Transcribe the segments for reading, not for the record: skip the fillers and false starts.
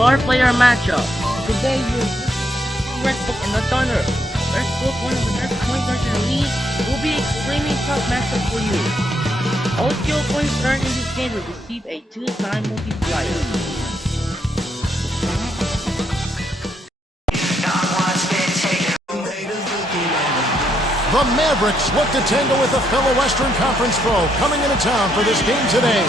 star player matchup. Today you're Westbrook and the Thunder. Westbrook, one of the best point guards in the league, will be extremely tough matchup for you. All skill points earned in this game will receive a 2-time multiplier. The Mavericks look to tangle with a fellow Western Conference foe coming into town for this game today.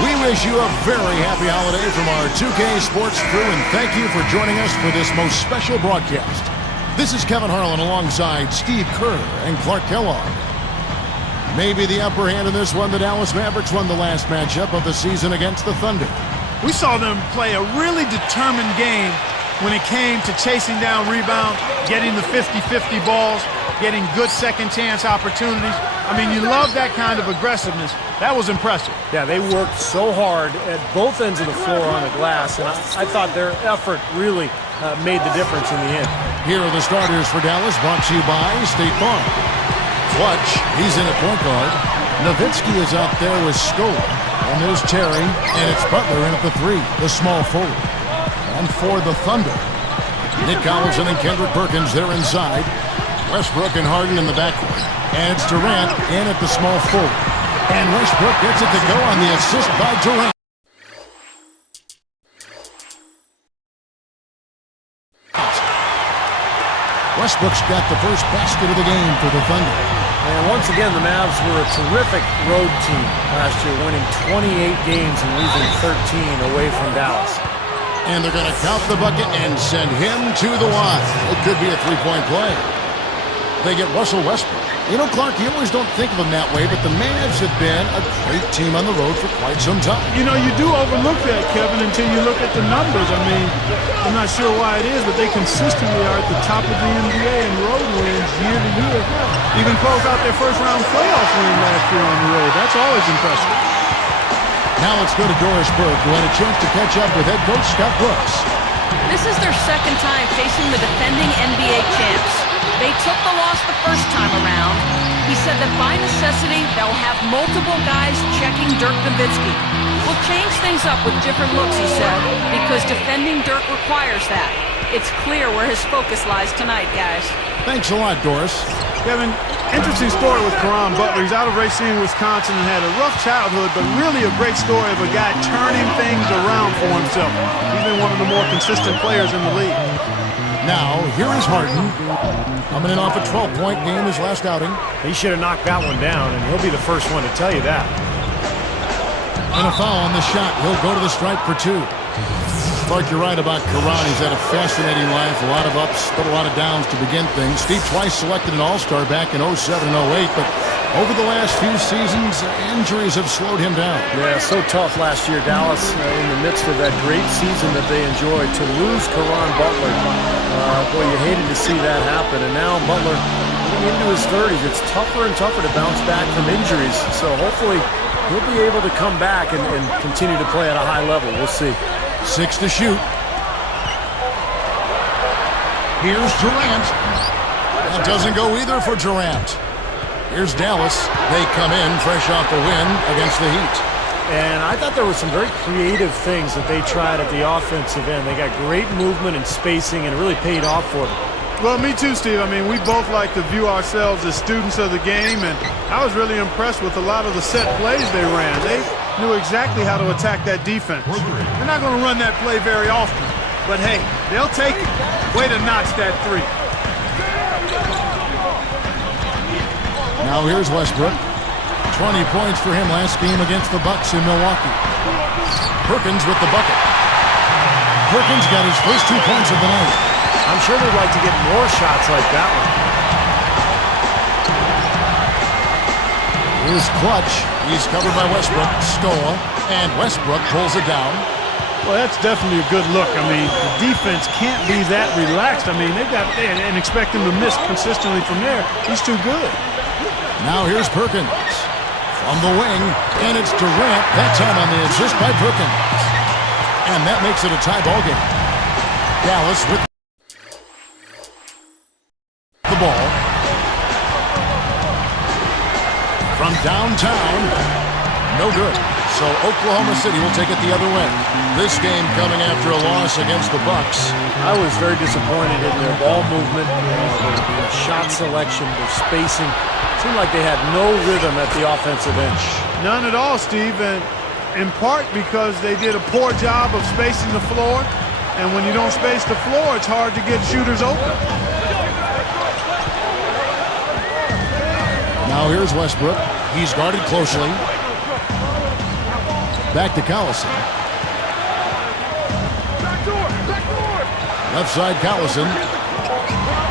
We wish you a very happy holiday from our 2K Sports crew, and thank you for joining us for this most special broadcast. This is Kevin Harlan alongside Steve Kerr and Clark Kellogg. Maybe the upper hand in this one, the Dallas Mavericks won the last matchup of the season against the Thunder. We saw them play a really determined game when it came to chasing down rebounds, getting the 50-50 balls, getting good second-chance opportunities. I mean, you love that kind of aggressiveness. That was impressive. Yeah, they worked so hard at both ends of the floor on the glass, and I thought their effort really made the difference in the end. Here are the starters for Dallas, brought to you by State Farm. Clutch, he's in at point guard. Nowitzki is out there with Scola. And there's Terry, and it's Butler in at the 3, the small forward. And for the Thunder, Nick Collison and Kendrick Perkins, they're inside. Westbrook and Harden in the backcourt. And it's Durant in at the small forward. And Westbrook gets it to go on the assist by Durant. Westbrook's got the first basket of the game for the Thunder. And once again, the Mavs were a terrific road team last year, winning 28 games and losing 13 away from Dallas. And they're going to count the bucket and send him to the line. It could be a three-point play. They get Russell Westbrook. You know, Clark, you always don't think of them that way, but the Mavs have been a great team on the road for quite some time. You know, you do overlook that, Kevin, until you look at the numbers. I mean, I'm not sure why it is, but they consistently are at the top of the NBA in road wins year to year. Even closed out their first-round playoff win last year on the road. That's always impressive. Now let's go to Doris Burke, who had a chance to catch up with head coach Scott Brooks. This is their second time facing the defending NBA champs. They took the loss the first time around. He said that by necessity, they'll have multiple guys checking Dirk Nowitzki. We'll change things up with different looks, he said, because defending Dirk requires that. It's clear where his focus lies tonight, guys. Thanks a lot, Doris. Kevin, interesting story with Caron Butler. He's out of Racine, Wisconsin, and had a rough childhood, but really a great story of a guy turning things around for himself. He's been one of the more consistent players in the league. Now, here is Harden, coming in off a 12-point game his last outing. He should have knocked that one down, and he'll be the first one to tell you that. And a foul on the shot. He'll go to the stripe for 2. Clark, you're right about Caron. He's had a fascinating life, a lot of ups, but a lot of downs to begin things. Steve twice selected an All-Star back in 07 and 08, but over the last few seasons, injuries have slowed him down. Yeah, so tough last year, Dallas, in the midst of that great season that they enjoyed. To lose Caron Butler, boy, you hated to see that happen. And now Butler, getting into his 30s, it's tougher and tougher to bounce back from injuries. So hopefully he'll be able to come back and continue to play at a high level. We'll see. 6 to shoot. Here's Durant. That doesn't go either for Durant. Here's Dallas. They come in fresh off the win against the Heat. And I thought there were some very creative things that they tried at the offensive end. They got great movement and spacing, and it really paid off for them. Well, me too, Steve. I mean, we both like to view ourselves as students of the game, and I was really impressed with a lot of the set plays they ran. They knew exactly how to attack that defense. They're not going to run that play very often, but hey, they'll take it. Way to notch that 3. Now here's Westbrook. 20 points for him last game against the Bucks in Milwaukee. Perkins with the bucket. Perkins got his first 2 points of the night. I'm sure they'd like to get more shots like that one. Here's Clutch. He's covered by Westbrook. Scola. And Westbrook pulls it down. Well, that's definitely a good look. I mean, the defense can't be that relaxed. I mean, and expect him to miss consistently from there. He's too good. Now here's Perkins from the wing, and it's Durant, that time on the assist by Perkins. And that makes it a tie ball game. Dallas with the ball. From downtown, no good. So Oklahoma City will take it the other way. This game coming after a loss against the Bucks. I was very disappointed in their ball movement, their shot selection, their spacing. It seemed like they had no rhythm at the offensive end. None at all, Steve, and in part because they did a poor job of spacing the floor. And when you don't space the floor, it's hard to get shooters open. Now here's Westbrook. He's guarded closely. Back to Collison. Left side Collison.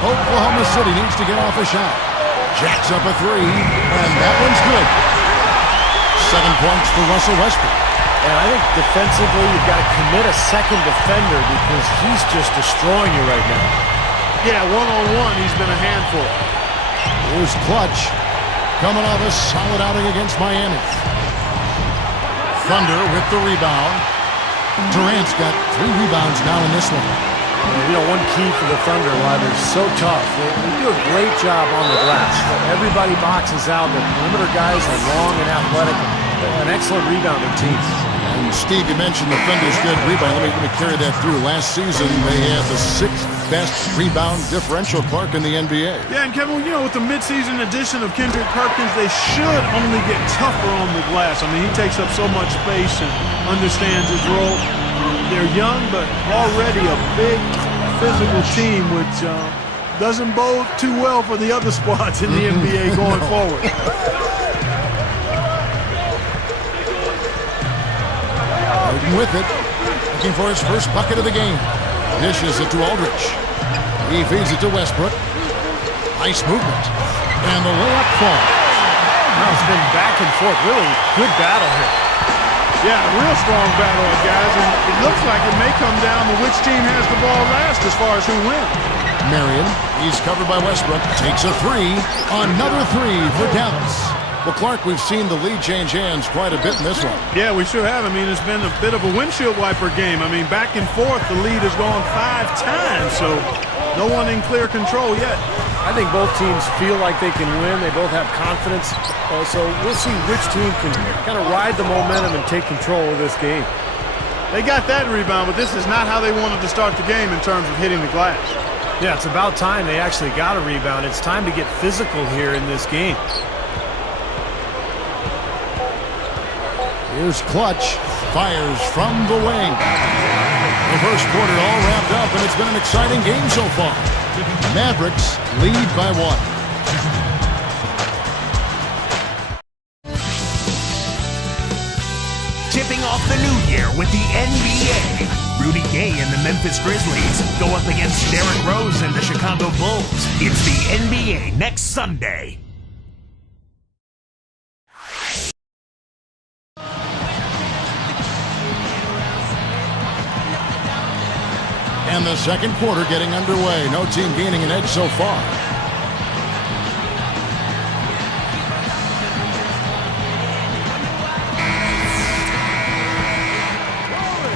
Oklahoma City needs to get off a shot. Jacks up a three, and that one's good. 7 points for Russell Westbrook. And I think defensively, you've got to commit a second defender because he's just destroying you right now. Yeah, one-on-one, he's been a handful. Here's Clutch coming off a solid outing against Miami. Thunder with the rebound. Durant's got 3 rebounds now in this one. You know, one key for the Thunder, why they're so tough, they do a great job on the glass. Everybody boxes out. The perimeter guys are long and athletic. An excellent rebounding team. And Steve, you mentioned the Thunder's good rebound. Let me carry that through. Last season, they had the 6th best rebound differential, Clark, in the NBA. Yeah, and Kevin, you know, with the midseason addition of Kendrick Perkins, they should only get tougher on the glass. I mean, he takes up so much space and understands his role. They're young, but already a big physical team, which doesn't bode too well for the other squads in the NBA going forward. With it, looking for his first bucket of the game. Dishes it to Aldridge. He feeds it to Westbrook. Nice movement. And the layup falls. Now it's been back and forth. Really good battle here. Yeah, a real strong battle, guys. And it looks like it may come down to which team has the ball last as far as who wins. Marion, he's covered by Westbrook. Takes a three. Another three for Dallas. Well, Clark, we've seen the lead change hands quite a bit in this one. Yeah, we sure have. I mean, it's been a bit of a windshield wiper game. I mean, back and forth, the lead has gone 5 times, so no one in clear control yet. I think both teams feel like they can win. They both have confidence. So we'll see which team can kind of ride the momentum and take control of this game. They got that rebound, but this is not how they wanted to start the game in terms of hitting the glass. Yeah, it's about time they actually got a rebound. It's time to get physical here in this game. Here's Clutch. Fires from the wing. The first quarter all wrapped up, and it's been an exciting game so far. Mavericks lead by 1. Tipping off the new year with the NBA. Rudy Gay and the Memphis Grizzlies go up against Derrick Rose and the Chicago Bulls. It's the NBA next Sunday. And the second quarter getting underway. No team gaining an edge so far.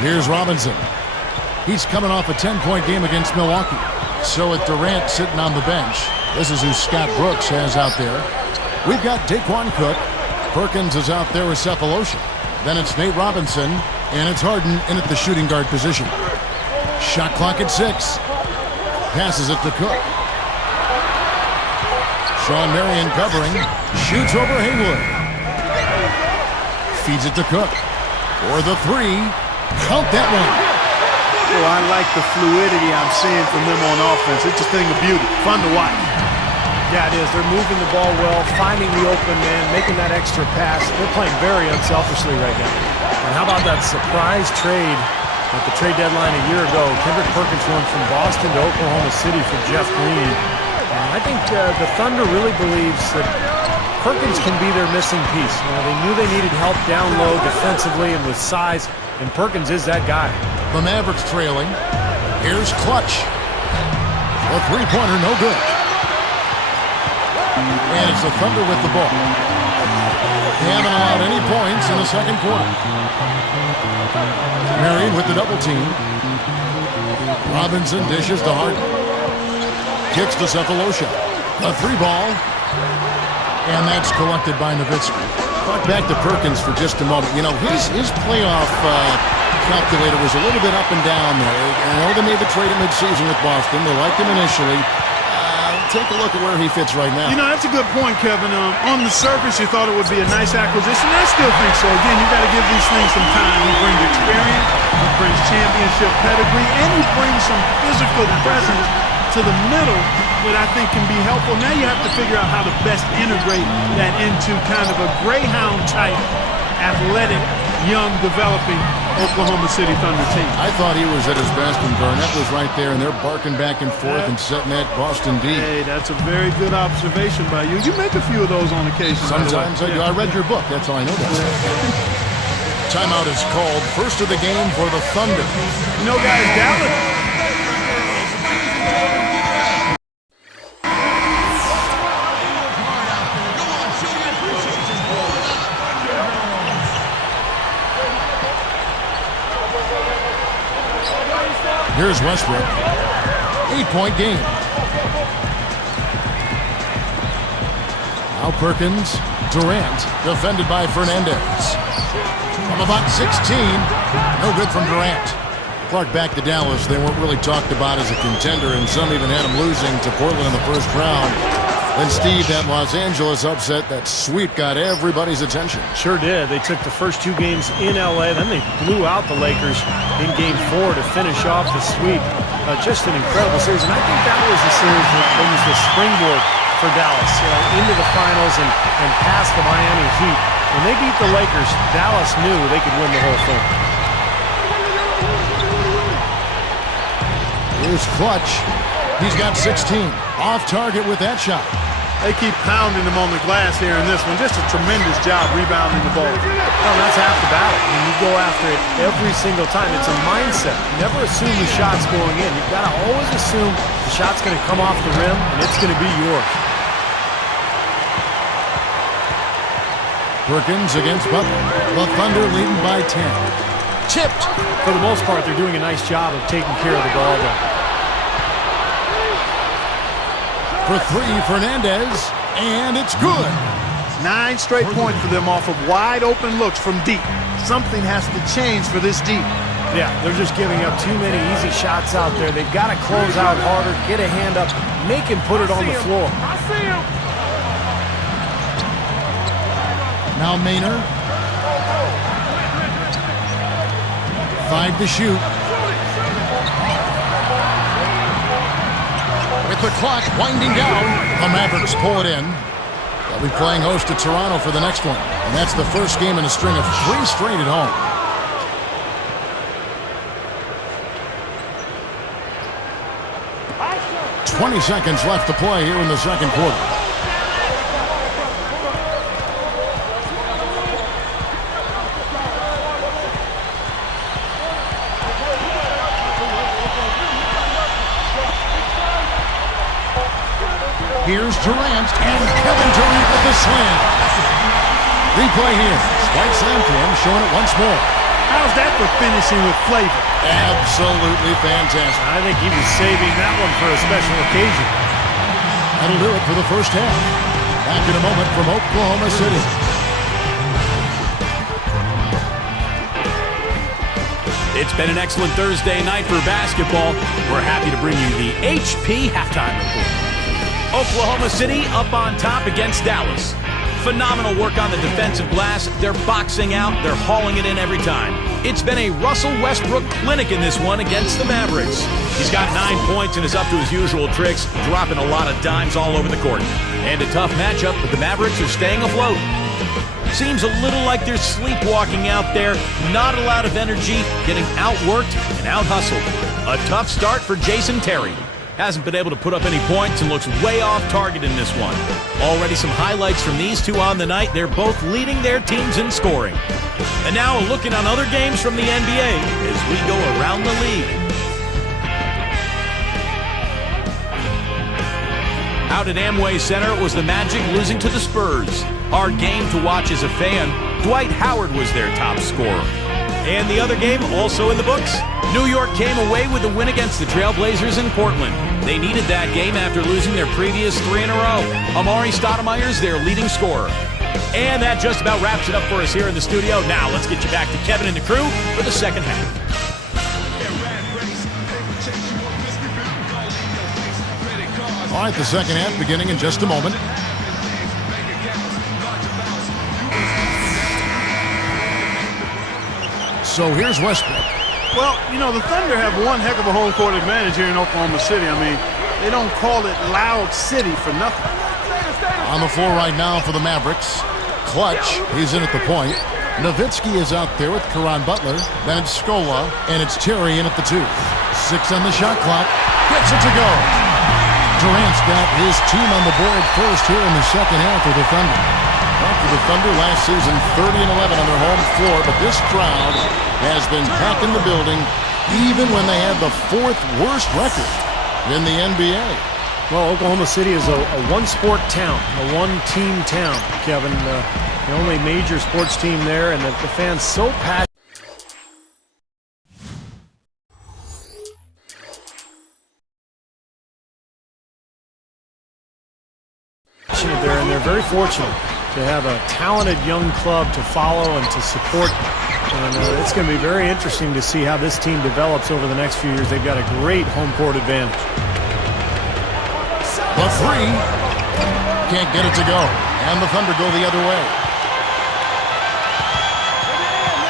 Here's Robinson. He's coming off a 10-point game against Milwaukee. So with Durant sitting on the bench, this is who Scott Brooks has out there. We've got Daquan Cook. Perkins is out there with Cephalosha. Then it's Nate Robinson, and it's Harden in at the shooting guard position. Shot clock at 6. Passes it to Cook. Sean Marion covering. Shoots over Haywood. Feeds it to Cook. For the 3. Count that one. Oh, I like the fluidity I'm seeing from them on offense. It's a thing of beauty. Fun to watch. Yeah, it is. They're moving the ball well, finding the open man, making that extra pass. They're playing very unselfishly right now. And how about that surprise trade at the trade deadline a year ago? Kendrick Perkins went from Boston to Oklahoma City for Jeff Green. And I think the Thunder really believes that Perkins can be their missing piece. You know, they knew they needed help down low defensively and with size, and Perkins is that guy. The Mavericks trailing. Here's Clutch. The three-pointer, no good. And it's the Thunder with the ball. They haven't allowed any points in the second quarter. Marion with the double team. Robinson dishes to Harden. Kicks to Cephalosha. A 3 ball. And that's collected by Nowitzki. Talk back to Perkins for just a moment. You know, his playoff calculator was a little bit up and down there. I know they made the trade at midseason with Boston. They liked him initially. Take a look at where he fits right now. You know, that's a good point, Kevin. On the surface, you thought it would be a nice acquisition. I still think so. Again, you got to give these things some time. He brings experience, he brings championship pedigree, and he brings some physical presence to the middle that I think can be helpful. Now you have to figure out how to best integrate that into kind of a Greyhound-type, athletic, young, developing Oklahoma City Thunder team. I thought he was at his best when Garnett was right there, and they're barking back and forth and setting that Boston D. Hey, that's a very good observation by you. You make a few of those on occasion. Sometimes I do. I read your book. That's how I know that. Timeout is called. First of the game for the Thunder. You know, guys, Dallas. Here's Westbrook. 8-point game. Now Perkins. Durant. Defended by Fernandez. From about 16. No good from Durant. Clark back to Dallas. They weren't really talked about as a contender, and some even had them losing to Portland in the first round. Then, Steve, that Los Angeles upset, that sweep got everybody's attention. Sure did. They took the first 2 games in L.A., then they blew out the Lakers in Game 4 to finish off the sweep. Just an incredible series, and I think that was the series that was the springboard for Dallas into the finals and past the Miami Heat. When they beat the Lakers, Dallas knew they could win the whole thing. Here's Clutch. He's got 16. Off target with that shot. They keep pounding him on the glass here in this one. Just a tremendous job rebounding the ball. Well, that's half the battle. I mean, you go after it every single time. It's a mindset. Never assume the shot's going in. You've got to always assume the shot's going to come off the rim, and it's going to be yours. Perkins against Butler. The Thunder leading by 10. Tipped. For the most part, they're doing a nice job of taking care of the ball, though. For 3, Fernandez, and it's good. 9 straight points for them off of wide open looks from deep. Something has to change for this deep. Yeah, they're just giving up too many easy shots out there. They've got to close out harder, get a hand up, make him put it on the floor. I see him. Now Maynard. 5 to shoot. With the clock winding down, the Mavericks pull it in. They'll be playing host to Toronto for the next one. And that's the first game in a string of 3 straight at home. "20 seconds left to play here in the second quarter. Here's Durant, and Kevin Durant with the slam. Replay here. Spike slam to him, showing it once more. How's that for finishing with flavor? Absolutely fantastic. I think he was saving that one for a special occasion. That'll do it for the first half. Back in a moment from Oklahoma City. It's been an excellent Thursday night for basketball. We're happy to bring you the HP Halftime Report. Oklahoma City up on top against Dallas. Phenomenal work on the defensive glass. They're boxing out. They're hauling it in every time. It's been a Russell Westbrook clinic in this one against the Mavericks. He's got 9 points and is up to his usual tricks, dropping a lot of dimes all over the court. And a tough matchup, but the Mavericks are staying afloat. Seems a little like they're sleepwalking out there. Not a lot of energy, getting outworked and out-hustled. A tough start for Jason Terry. Hasn't been able to put up any points and looks way off target in this one. Already some highlights from these two on the night. They're both leading their teams in scoring. And now looking on other games from the NBA as we go around the league. Out at Amway Center, it was the Magic losing to the Spurs. Hard game to watch as a fan. Dwight Howard was their top scorer. And the other game also in the books. New York came away with a win against the Trailblazers in Portland. They needed that game after losing their previous 3 in a row. Amari Stoudemire's their leading scorer. And that just about wraps it up for us here in the studio. Now let's get you back to Kevin and the crew for the second half. All right, the second half beginning in just a moment. So here's Westbrook. Well, you know, the Thunder have one heck of a home court advantage here in Oklahoma City. I mean, they don't call it Loud City for nothing. On the floor right now for the Mavericks. Clutch, he's in at the point. Nowitzki is out there with Caron Butler. Then it's Scola, and it's Terry in at the 2. 6 on the shot clock. Gets it to go. Durant's got his team on the board first here in the second half of the Thunder. After the Thunder last season, 30-11 on their home floor, but this crowd has been packing the building even when they had the 4th worst record in the NBA. Well, Oklahoma City is a one-sport town, a one-team town, Kevin. The only major sports team there, and the fans so passionate there, and they're very fortunate to have a talented young club to follow and to support. And it's going to be very interesting to see how this team develops over the next few years. They've got a great home court advantage. The 3 can't get it to go, and the Thunder go the other way.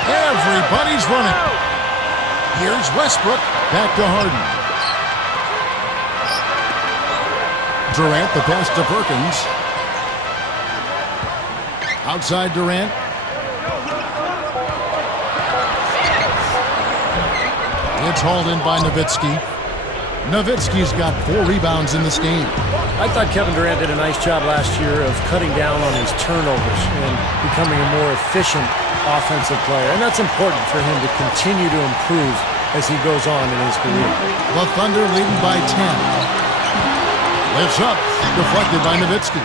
Everybody's running. Here's Westbrook, back to Harden. Durant, the pass to Perkins. Outside Durant. It's hauled in by Nowitzki. Nowitzki's got 4 rebounds in this game. I thought Kevin Durant did a nice job last year of cutting down on his turnovers and becoming a more efficient offensive player. And that's important for him to continue to improve as he goes on in his career. The Thunder leading by 10. Lifts up, deflected by Nowitzki.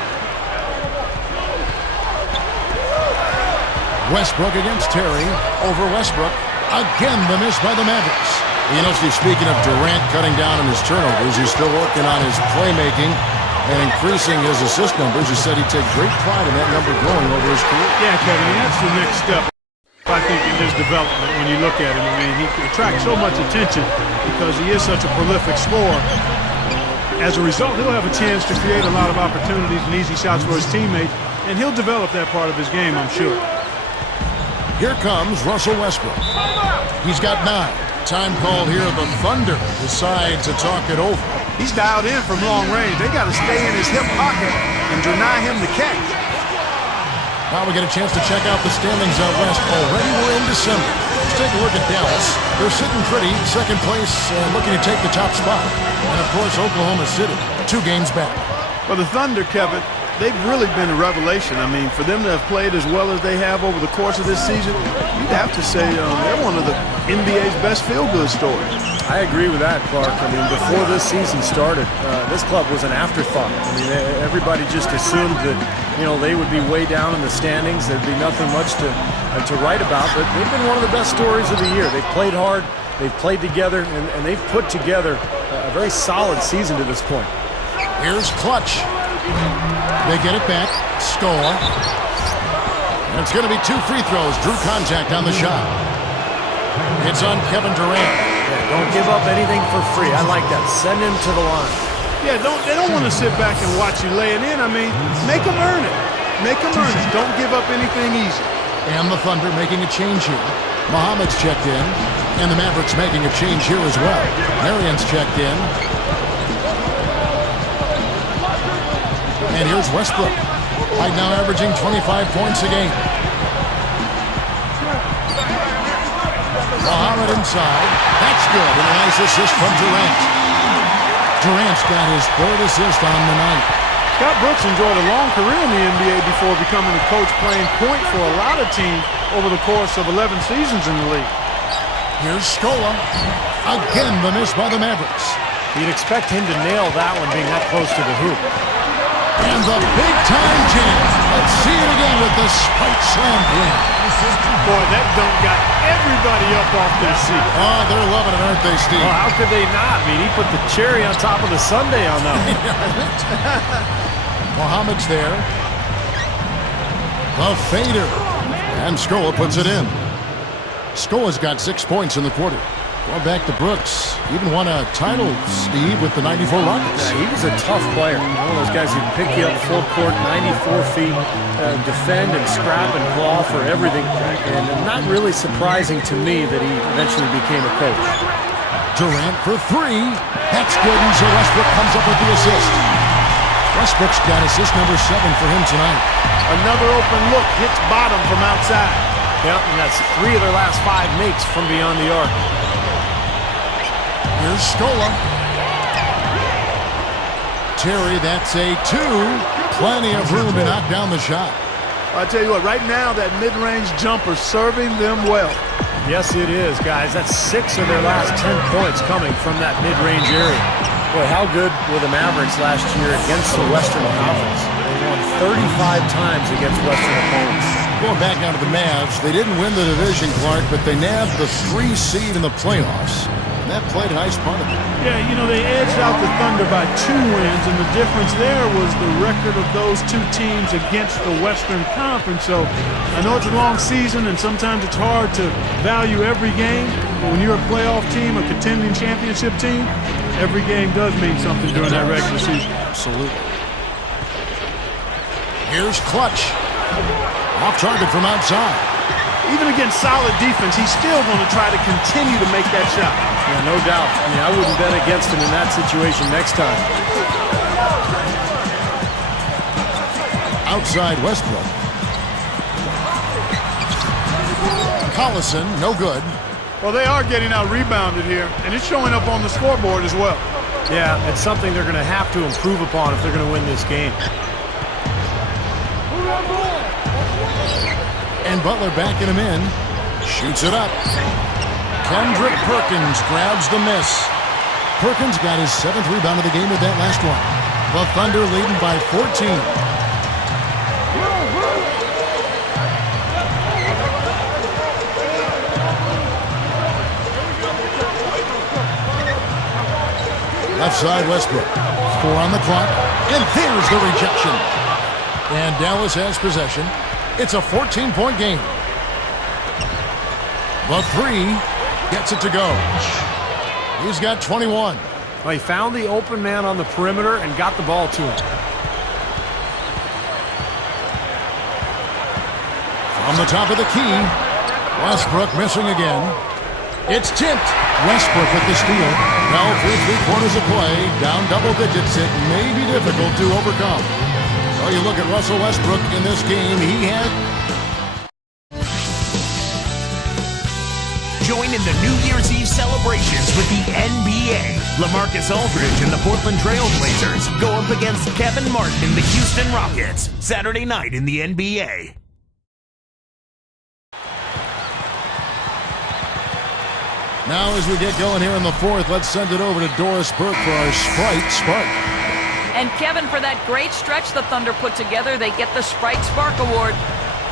Westbrook against Terry. Over Westbrook. Again, the miss by the Mavericks. You know, Steve, speaking of Durant cutting down on his turnovers, he's still working on his playmaking and increasing his assist numbers. He said he'd take great pride in that number growing over his career. Yeah, Kevin, that's the next step, I think, in his development when you look at him. I mean, he attracts so much attention because he is such a prolific scorer. As a result, he'll have a chance to create a lot of opportunities and easy shots for his teammates, and he'll develop that part of his game, I'm sure. Here comes Russell Westbrook. He's got 9. Time call here. The Thunder decide to talk it over. He's dialed in from long range. They got to stay in his hip pocket and deny him the catch. Now we get a chance to check out the standings out west. Already we're in December. Let's take a look at Dallas. They're sitting pretty, second place, looking to take the top spot. And of course, Oklahoma City, 2 games back. Well, the Thunder, Kevin, they've really been a revelation. I mean, for them to have played as well as they have over the course of this season, you'd have to say they're one of the NBA's best feel-good stories. I agree with that, Clark. I mean, before this season started, this club was an afterthought. I mean, everybody just assumed that, you know, they would be way down in the standings. Thered be nothing much to write about, but they've been one of the best stories of the year. They've played hard, they've played together, and they've put together a very solid season to this point. Here's Clutch. They get it back. Scola. And it's going to be 2 free throws. Drew contact on the shot. It's on Kevin Durant. Yeah, don't give up anything for free. I like that. Send him to the line. Yeah, they don't want to sit back and watch you lay it in. I mean, make them earn it. Make them earn it. Don't give up anything easy. And the Thunder making a change here. Muhammad's checked in. And the Mavericks making a change here as well. Marion's checked in. And here's Westbrook. Right now averaging 25 points a game. Muhammad inside. That's good. And a nice assist from Durant. Durant's got his 3rd assist on the night. Scott Brooks enjoyed a long career in the NBA before becoming a coach playing point for a lot of teams over the course of 11 seasons in the league. Here's Scola. Again, the miss by the Mavericks. You'd expect him to nail that one being that close to the hoop. And the big-time jam. Let's see it again with the spike slam win. Boy, that dunk got everybody up off their seat. Oh, they're loving it, aren't they, Steve? Well, how could they not? I mean, he put the cherry on top of the sundae on that one. Muhammad's there. The fader. And Scola puts it in. Scola's got 6 points in the quarter. Going back to Brooks. Even won a title, Steve, with the 94 Rockets. Yeah, he was a tough player. One of those guys who can pick you up full court, 94 feet, defend and scrap and claw for everything. And not really surprising to me that he eventually became a coach. Durant for three. That's good, and so Westbrook comes up with the assist. Westbrook's got assist number 7 for him tonight. Another open look hits bottom from outside. Yep, and that's 3 of their last 5 makes from beyond the arc. Here's Scola. Terry, that's a 2. Plenty of room to knock down the shot. I'll tell you what, right now that mid-range jumper serving them well. Yes, it is, guys. That's 6 of their last 10 points coming from that mid-range area. Boy, how good were the Mavericks last year against the Western Conference? They won 35 times against Western opponents. Going back down to the Mavs, they didn't win the division, Clark, but they nabbed the 3 seed in the playoffs. And that played a nice part of it. Yeah, you know, they edged out the Thunder by 2 wins, and the difference there was the record of those 2 teams against the Western Conference. So I know it's a long season, and sometimes it's hard to value every game, but when you're a playoff team, a contending championship team, every game does mean something during that regular season. Absolutely. Here's Clutch. Off target from outside. Even against solid defense, he's still going to try to continue to make that shot. Yeah, no doubt. I mean, I wouldn't bet against him in that situation next time. Outside Westbrook. Collison, no good. Well, they are getting out rebounded here, and it's showing up on the scoreboard as well. Yeah, it's something they're going to have to improve upon if they're going to win this game. And Butler backing him in. Shoots it up. Kendrick Perkins grabs the miss. Perkins got his 7th rebound of the game with that last one. The Thunder leading by 14. Left side Westbrook. 4 on the clock. And there's the rejection. And Dallas has possession. It's a 14-point game. The 3 gets it to go. He's got 21. Well, he found the open man on the perimeter and got the ball to him. From the top of the key, Westbrook missing again. It's tipped. Westbrook with the steal. Now through 3/4 of play, down double digits. It may be difficult to overcome. So you look at Russell Westbrook in this game, he had... Join in the New Year's Eve celebrations with the NBA. LaMarcus Aldridge and the Portland Trail Blazers go up against Kevin Martin and the Houston Rockets Saturday night in the NBA. Now as we get going here in the 4th, let's send it over to Doris Burke for our Sprite Spark. And Kevin, for that great stretch the Thunder put together, they get the Sprite Spark Award.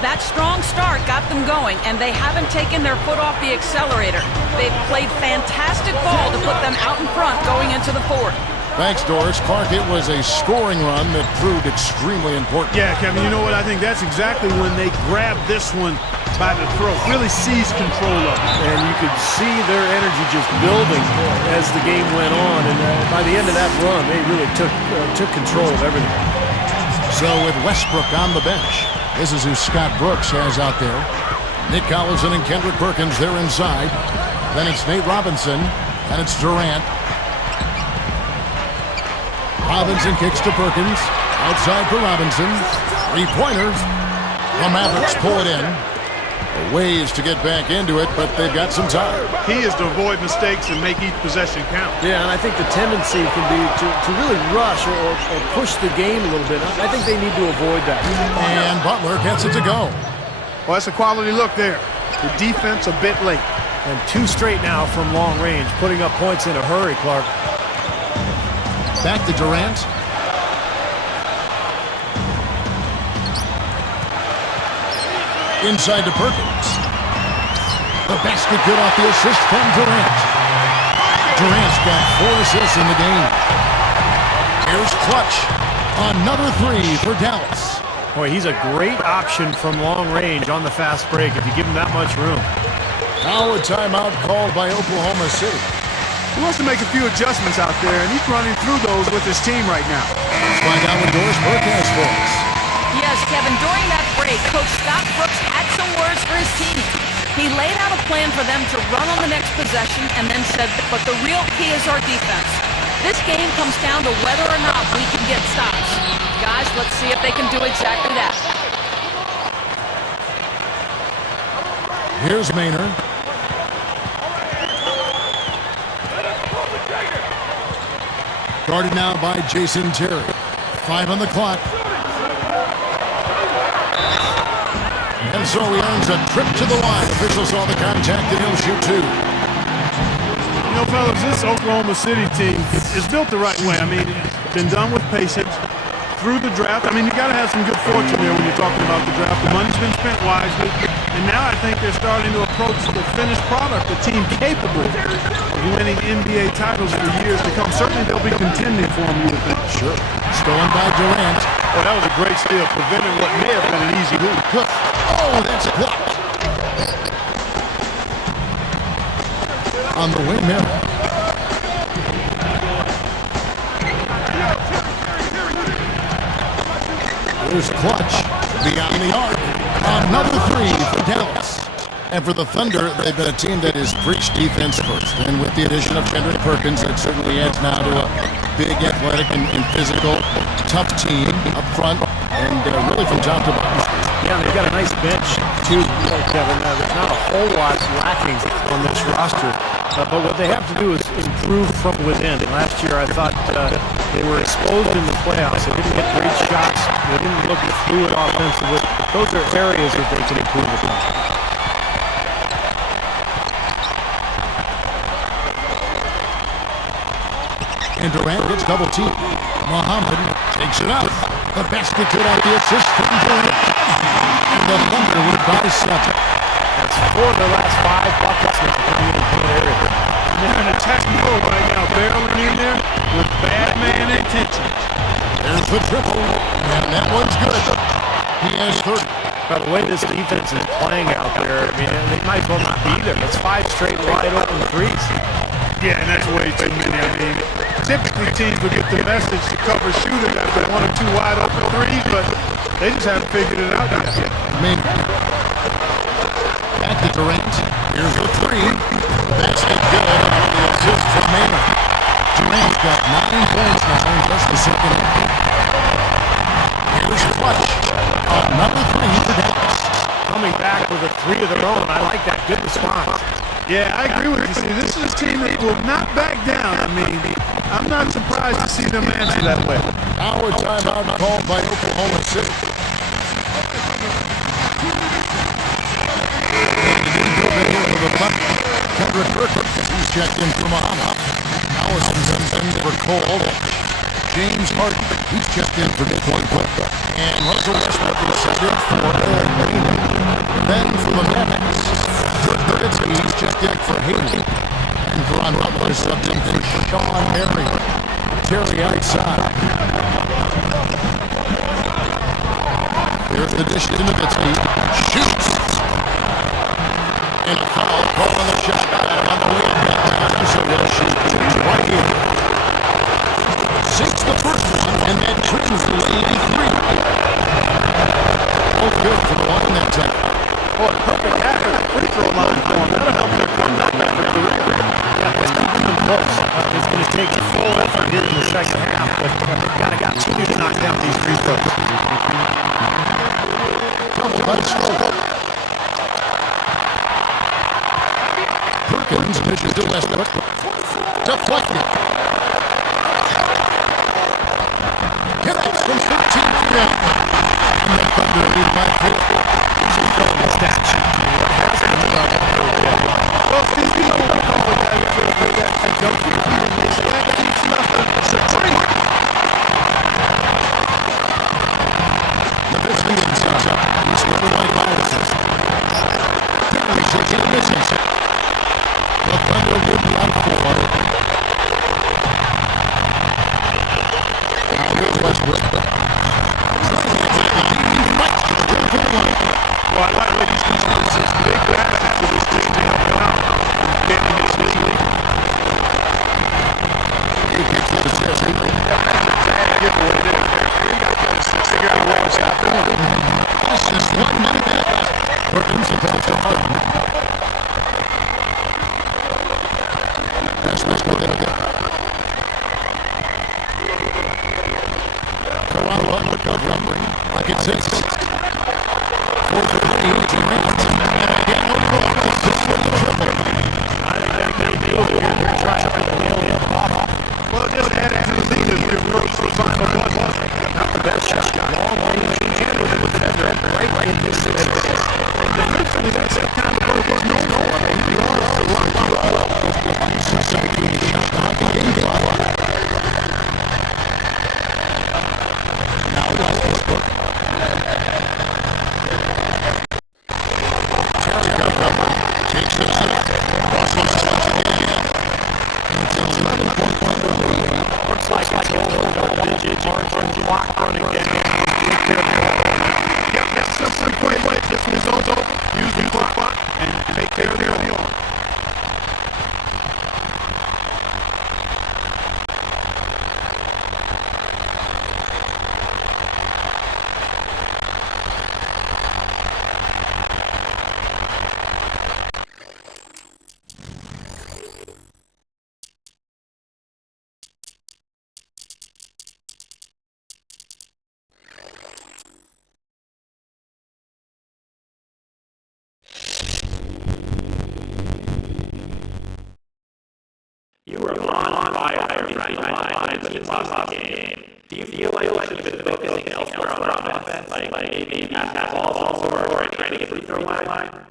That strong start got them going, and they haven't taken their foot off the accelerator. They've played fantastic ball to put them out in front going into the 4th. Thanks, Doris. Clark, it was a scoring run that proved extremely important. Yeah, Kevin, you know what? I think that's exactly when they grabbed this one by the throat, really seized control of it. And you could see their energy just building as the game went on. And by the end of that run, they really took control of everything. So with Westbrook on the bench, this is who Scott Brooks has out there. Nick Collison and Kendrick Perkins, they're inside. Then it's Nate Robinson, and it's Durant. Robinson kicks to Perkins. Outside for Robinson. 3-pointer. The Mavericks pull it in. Ways to get back into it, but they've got some time. He is to avoid mistakes and make each possession count. Yeah, and I think the tendency can be to really rush or push the game a little bit. I think they need to avoid that. And Butler gets it to go. Well, that's a quality look there. The defense a bit late. And 2 straight now from long range, putting up points in a hurry, Clark. Back to Durant. Inside to Perkins. The basket good off the assist from Durant. Durant's got 4 assists in the game. Here's Clutch. Another 3 for Dallas. Boy, he's a great option from long range on the fast break if you give him that much room. Now a timeout called by Oklahoma City. He wants to make a few adjustments out there, and he's running through those with his team right now. Let's find out what Doris Burke has for us. Yes, Kevin, during that break, Coach Scott Brooks had some words for his team. He laid out a plan for them to run on the next possession and then said, but the real key is our defense. This game comes down to whether or not we can get stops. Guys, let's see if they can do exactly that. Here's Maynard. Guarded now by Jason Terry. 5 on the clock. And so he earns a trip to the line. Officials saw the contact and he'll shoot 2. You know, fellas, this Oklahoma City team is built the right way. I mean, it's been done with patience through the draft. I mean, you got to have some good fortune there when you're talking about the draft. The money's been spent wisely. And now I think they're starting to approach the finished product, a team capable of winning NBA titles for years to come. Certainly they'll be contending for them, you would think. Sure. Stolen by Durant. Well, that was a great steal, preventing what may have been an easy hoop. Oh, that's blocked. On the wing there. There's Clutch beyond the arc. Another 3 for Dallas. And for the Thunder, they've been a team that has preached defense first. And with the addition of Kendrick Perkins, that certainly adds now to a big, athletic, and physical, tough team up front, and really from top to bottom. Yeah, they've got a nice bench, too, Kevin. There's not a whole lot lacking on this roster. But what they have to do is improve from within. And last year, I thought they were exposed in the playoffs. They didn't get great shots. They didn't look fluid offensively. Those are areas that they can improve upon. And Durant gets double teamed. Muhammad takes it out. The basket good out the assist from Durant. And the Thunder would buy 7. That's 4 of their last 5 buckets in the paint area. They're in attack mode right now, barreling in there with bad man intentions. There's the triple, and that one's good. He has 30. By the way this defense is playing out there, I mean, they might as well not be there. It's 5 straight wide open threes. Yeah, and that's way too many. I mean, typically teams will get the message to cover shooters after 1 or 2 wide open threes, but they just haven't figured it out yet. I mean, back to Durant. Here's the 3. Basket good on the assist from Maynard. Durant's got 9 points now in just the second half. Here's Clutch. Another 3 for Dallas. Coming back with a 3 of their own. I like that. Good response. Yeah, I agree with you. See, this is a team that will not back down. I mean, I'm not surprised to see them answer that way. Now a timeout called by Oklahoma City. Kendrick Perkins, he's checked in for Muhammad. Allison comes in for Cole. James Harden, he's checked in for Nick. And Russell Westbrook is checked in for Eric Green. Then for the Mavericks, Dirk Nowitzki, he's checked in for Haley. And Caron Butler is subbed in for Sean Murray. Terry outside. Here's the dish to Nowitzki. Shoots. And a foul call on the shot. On the way down. So he'll shoot 2 right here. Sinks the first one, and then trims the lead 3. Both good for the one in that time. Boy, perfect after the free throw line for him. That'll help their comeback after the career. Yeah, it's keeping them close. It's going to take a full effort here in the second half, but they've got to continue to knock down these free throws. Double by Stroke. Perkins pitches to Westbrook. Deflected. Connects from 15 feet out. And the Thunder lead by 4. Well, Steve, you know what we call it that junkie. That keeps nothing. It's a tree. Nowitzki inside. He's scored by Allison. Terry takes it misses. The Thunder will be on 4. Now here's Westbrook. Leading figure out a way to stop doing it. Less than 1 minute left. Perkins attempts to Harden. Pass missed with it. Karan Butler covering like it's his. 4:38 remains. And again, no goal. This is the triple. I think that may be over here. They're trying to nail him off. Well, just added to the lead as we approach the final buzzer. Not the best shot. Long range and with the defender right in this situation. Defensively, that's the kind of work he's known for. I mean, he loves to lock you up. Specifically, the shot behind the game clock. Now Westbrook. Terry got covered. Takes the shot. Russell shots again. And it's an 11-point lead. Looks like it's all over double digits. Margin clock running down. Yep, that's some play. This one's over. Use the clock and take care of the other. You were on fire every night, but you lost the game. Do you feel like you should have been focusing elsewhere on offense, like maybe pass balls or trying to get free throw line?